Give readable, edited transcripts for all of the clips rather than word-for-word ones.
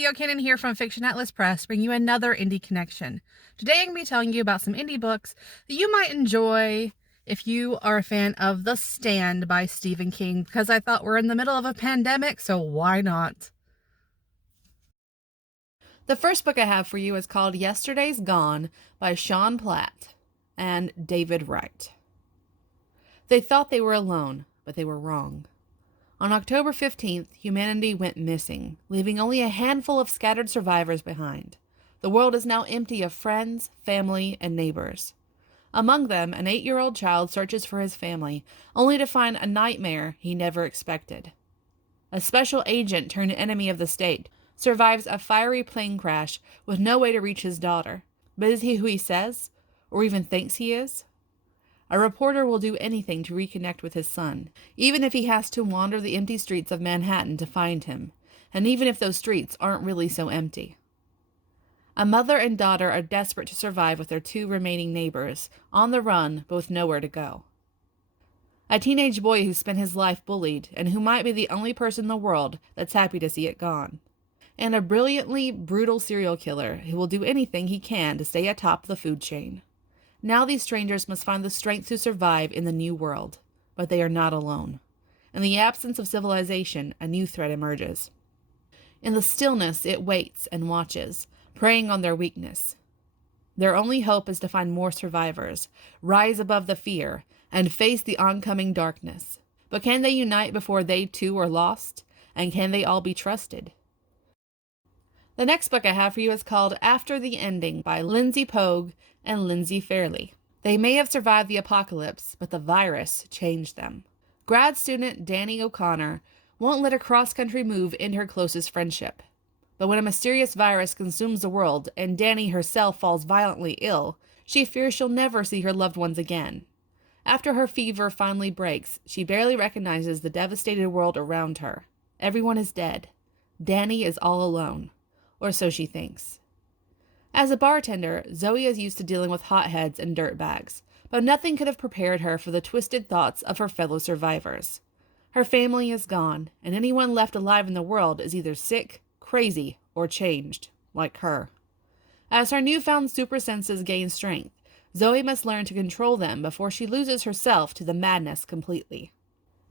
Casey O'Cannon here from Fiction Atlas Press, bringing you another indie connection. Today I'm going to be telling you about some indie books that you might enjoy if you are a fan of The Stand by Stephen King, because I thought we're in the middle of a pandemic, so why not? The first book I have for you is called Yesterday's Gone by Sean Platt and David Wright. They thought they were alone, but they were wrong. On October 15th, humanity went missing, leaving only a handful of scattered survivors behind. The world is now empty of friends, family, and neighbors. Among them, an 8-year-old child searches for his family, only to find a nightmare he never expected. A special agent turned enemy of the state survives a fiery plane crash with no way to reach his daughter. But is he who he says, or even thinks he is? A reporter will do anything to reconnect with his son, even if he has to wander the empty streets of Manhattan to find him, and even if those streets aren't really so empty. A mother and daughter are desperate to survive with their 2 remaining neighbors, on the run but with nowhere to go. A teenage boy who spent his life bullied, and who might be the only person in the world that's happy to see it gone. And a brilliantly brutal serial killer who will do anything he can to stay atop the food chain. Now these strangers must find the strength to survive in the new world, but they are not alone. In the absence of civilization, a new threat emerges. In the stillness, it waits and watches, preying on their weakness. Their only hope is to find more survivors, rise above the fear, and face the oncoming darkness. But can they unite before they too are lost? And can they all be trusted? The next book I have for you is called After the Ending by Lindsey Pogue and Lindsey Fairleigh. They may have survived the apocalypse, but the virus changed them. Grad student Dani O'Connor won't let a cross-country move end her closest friendship. But when a mysterious virus consumes the world and Dani herself falls violently ill, she fears she'll never see her loved ones again. After her fever finally breaks, she barely recognizes the devastated world around her. Everyone is dead. Dani is all alone. Or so she thinks. As a bartender, Zoe is used to dealing with hotheads and dirtbags, but nothing could have prepared her for the twisted thoughts of her fellow survivors. Her family is gone, and anyone left alive in the world is either sick, crazy, or changed, like her. As her newfound super senses gain strength, Zoe must learn to control them before she loses herself to the madness completely.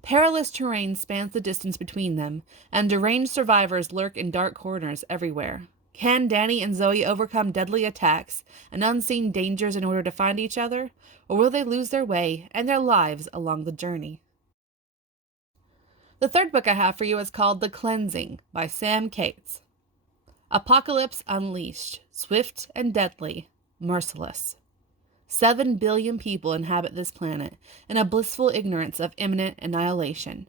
Perilous terrain spans the distance between them, and deranged survivors lurk in dark corners everywhere. Can Dani and Zoe overcome deadly attacks and unseen dangers in order to find each other, or will they lose their way and their lives along the journey? The third book I have for you is called The Cleansing by Sam Cates. Apocalypse unleashed, swift and deadly, merciless. 7 billion people inhabit this planet in a blissful ignorance of imminent annihilation.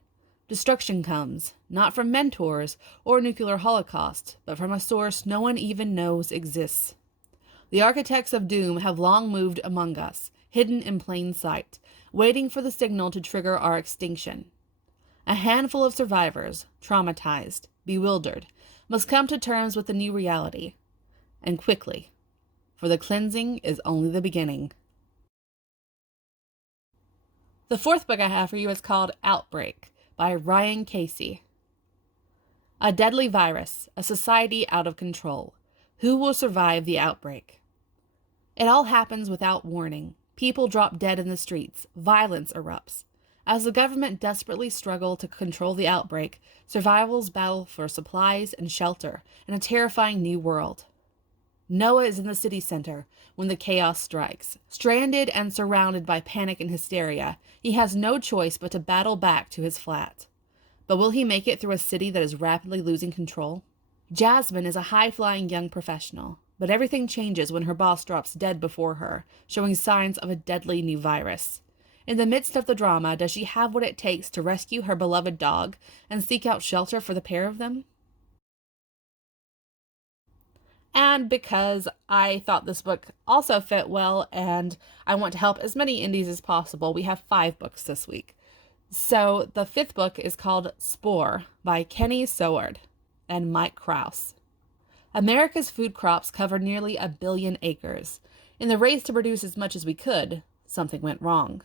Destruction comes, not from mentors or nuclear holocaust, but from a source no one even knows exists. The architects of doom have long moved among us, hidden in plain sight, waiting for the signal to trigger our extinction. A handful of survivors, traumatized, bewildered, must come to terms with the new reality, and quickly. For the cleansing is only the beginning. The fourth book I have for you is called Outbreak by Ryan Casey. A deadly virus, a society out of control. Who will survive the outbreak? It all happens without warning. People drop dead in the streets. Violence erupts. As the government desperately struggles to control the outbreak, survivors battle for supplies and shelter in a terrifying new world. Noah is in the city center when the chaos strikes. Stranded and surrounded by panic and hysteria, he has no choice but to battle back to his flat. But will he make it through a city that is rapidly losing control? Jasmine is a high-flying young professional, but everything changes when her boss drops dead before her, showing signs of a deadly new virus. In the midst of the drama, does she have what it takes to rescue her beloved dog and seek out shelter for the pair of them? And because I thought this book also fit well and I want to help as many indies as possible, we have 5 books this week. So the 5th book is called Spore by Kenny Soward and Mike Kraus. America's food crops cover nearly 1 billion acres. In the race to produce as much as we could, something went wrong.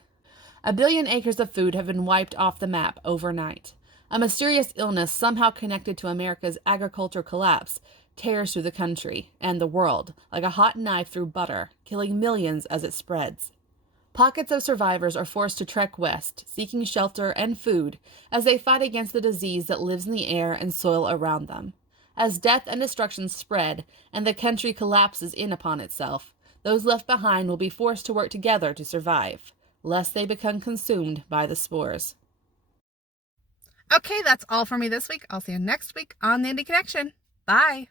1 billion acres of food have been wiped off the map overnight. A mysterious illness somehow connected to America's agriculture collapse tears through the country and the world like a hot knife through butter, killing millions as it spreads. Pockets of survivors are forced to trek west, seeking shelter and food as they fight against the disease that lives in the air and soil around them. As death and destruction spread and the country collapses in upon itself, those left behind will be forced to work together to survive, lest they become consumed by the spores. Okay, that's all for me this week. I'll see you next week on the Indie Connection. Bye.